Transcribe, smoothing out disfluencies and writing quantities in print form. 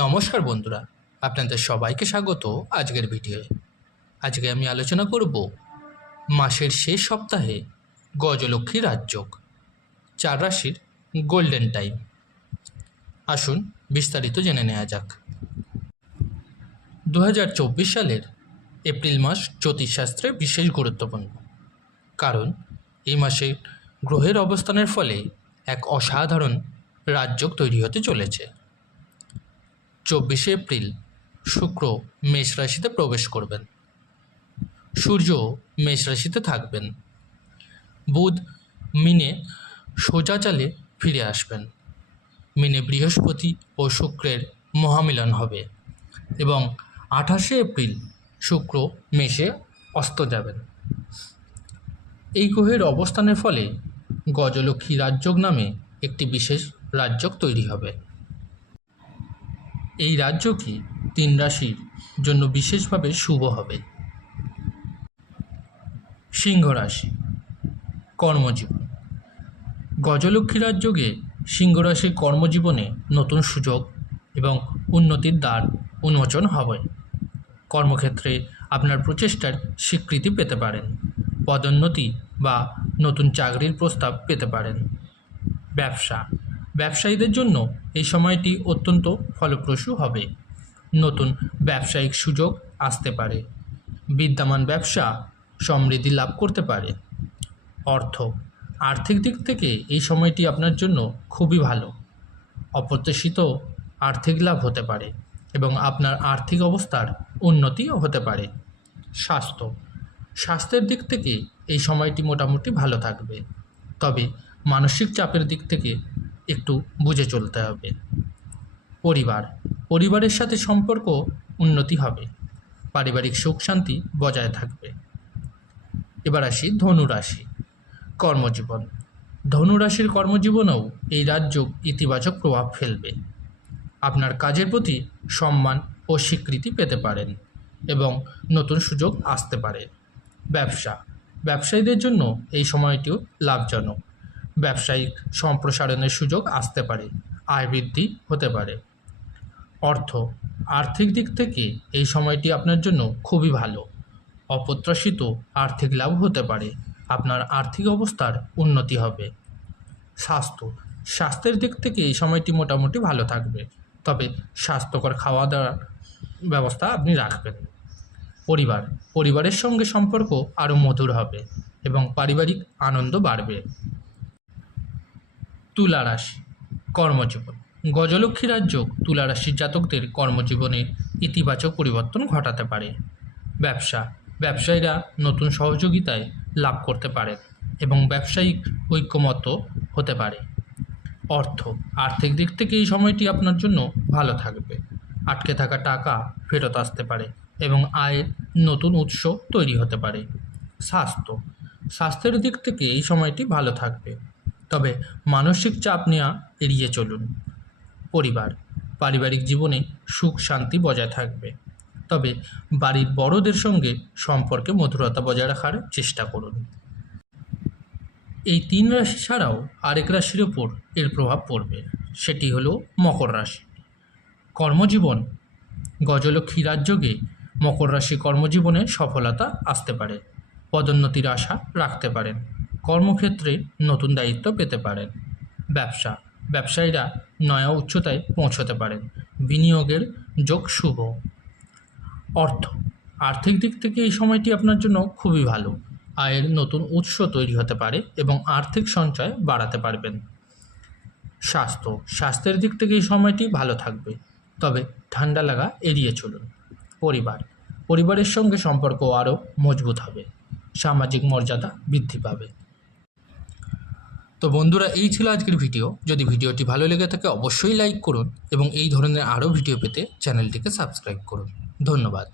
নমস্কার বন্ধুরা, আপনাদের সবাইকে স্বাগত আজকের ভিডিওয়ে। আজকে আমি আলোচনা করব মাসের শেষ সপ্তাহে গজলক্ষ্মী রাজযোগ, 4 রাশির গোল্ডেন টাইম। আসুন বিস্তারিত জেনে নেওয়া যাক। 2024 সালের এপ্রিল মাস জ্যোতিষশাস্ত্রে বিশেষ গুরুত্বপূর্ণ, কারণ এই মাসে গ্রহের অবস্থানের ফলে এক অসাধারণ রাজযোগ তৈরি হতে চলেছে। 24শে এপ্রিল শুক্র মেষ রাশিতে প্রবেশ করবেন, সূর্য মেষ রাশিতে থাকবেন, বুধ মিনে সোজা চালে ফিরে আসবেন, মিনে বৃহস্পতি ও শুক্রের মহামিলন হবে এবং 28শে এপ্রিল শুক্র মেষে অস্ত যাবেন। এই গ্রহের অবস্থানের ফলে গজলক্ষ্মী রাজযোগ নামে একটি বিশেষ রাজযোগ তৈরি হবে। এই রাজযোগই 3 রাশির জন্য বিশেষভাবে শুভ হবে। সিংহ রাশি, কর্মজীবন। গজলক্ষ্মী রাজযোগে সিংহ রাশির কর্মজীবনে নতুন সুযোগ এবং উন্নতির দ্বার উন্মোচন হবে। কর্মক্ষেত্রে আপনার প্রচেষ্টার স্বীকৃতি পেতে পারেন, পদোন্নতি বা নতুন চাকরির প্রস্তাব পেতে পারেন। ব্যবসায়ীদের জন্য এই সময়টি অত্যন্ত ফলপ্রসূ হবে। নতুন ব্যবসায়িক সুযোগ আসতে পারে। বিদ্যমান ব্যবসা সমৃদ্ধি লাভ করতে পারে। আর্থিক দিক থেকে এই সময়টি আপনার জন্য খুবই ভালো। অপ্রত্যাশিত আর্থিক লাভ হতে পারে এবং আপনার আর্থিক অবস্থার উন্নতিও হতে পারে। স্বাস্থ্যের দিক থেকে এই সময়টি মোটামুটি ভালো থাকবে, তবে মানসিক চাপের দিক থেকে একটু বুঝে চলতে হবে। পরিবারের সাথে সম্পর্ক উন্নতি হবে, পারিবারিক সুখ শান্তি বজায় থাকবে। এবার আসি ধনু রাশি, কর্মজীবন। ধনু রাশির কর্মজীবনেও এই রাজযোগ ইতিবাচক প্রভাব ফেলবে। আপনার কাজের প্রতি সম্মান ও স্বীকৃতি পেতে পারেন এবং নতুন সুযোগ আসতে পারে। ব্যবসায়ীদের জন্য এই সময়টিও লাভজনক। ব্যবসায়িক সম্প্রসারণের সুযোগ আসতে পারে, আয় বৃদ্ধি হতে পারে। আর্থিক দিক থেকে এই সময়টি আপনার জন্য খুবই ভালো। অপ্রত্যাশিত আর্থিক লাভ হতে পারে, আপনার আর্থিক অবস্থার উন্নতি হবে। স্বাস্থ্যের দিক থেকে এই সময়টি মোটামুটি ভালো থাকবে, তবে স্বাস্থ্যকর খাওয়া দাওয়ার ব্যবস্থা আপনি রাখবেন। পরিবারের সঙ্গে সম্পর্ক আরও মধুর হবে এবং পারিবারিক আনন্দ বাড়বে। তুলা রাশি, কর্মজীবন। গজলক্ষ্মী রাজযোগ তুলা রাশির জাতকদের কর্মজীবনে ইতিবাচক পরিবর্তন ঘটাতে পারে। ব্যবসায়ীরা নতুন সহযোগিতায় লাভ করতে পারেন এবং ব্যবসায়িক ঐকমত্য হতে পারে। আর্থিক দিক থেকে এই সময়টি আপনার জন্য ভালো থাকবে। আটকে থাকা টাকা ফেরত আসতে পারে এবং আয়ের নতুন উৎস তৈরি হতে পারে। স্বাস্থ্যের দিক থেকে এই সময়টি ভালো থাকবে, তবে মানসিক চাপ নেওয়া এড়িয়ে চলুন। পারিবারিক জীবনে সুখ শান্তি বজায় থাকবে, তবে বাড়ির বড়দের সঙ্গে সম্পর্কে মধুরতা বজায় রাখার চেষ্টা করুন। এই 3 রাশি ছাড়াও আরেক রাশির ওপর এর প্রভাব পড়বে, সেটি হলো মকর রাশি, কর্মজীবন। গজলক্ষ্মী রাজযোগে মকর রাশি কর্মজীবনে সফলতা আসতে পারে, পদোন্নতির আশা রাখতে পারেন, কর্মক্ষেত্রে নতুন দায়িত্ব পেতে পারেন। ব্যবসায়ীরা নয়া উচ্চতায় পৌঁছতে পারেন, বিনিয়োগের যোগ শুভ। আর্থিক দিক থেকে এই সময়টি আপনার জন্য খুবই ভালো। আয়ের নতুন উৎস তৈরি হতে পারে এবং আর্থিক সঞ্চয় বাড়াতে পারবেন। স্বাস্থ্যের দিক থেকে এই সময়টি ভালো থাকবে, তবে ঠান্ডা লাগা এড়িয়ে চলুন। পরিবারের সঙ্গে সম্পর্ক আরও মজবুত হবে, সামাজিক মর্যাদা বৃদ্ধি পাবে। তো বন্ধুরা, এই ছিল আজকের ভিডিও। যদি ভিডিওটি ভালো লেগে থাকে অবশ্যই লাইক করুন এবং এই ধরনের আরও ভিডিও পেতে চ্যানেলটিকে সাবস্ক্রাইব করুন। ধন্যবাদ।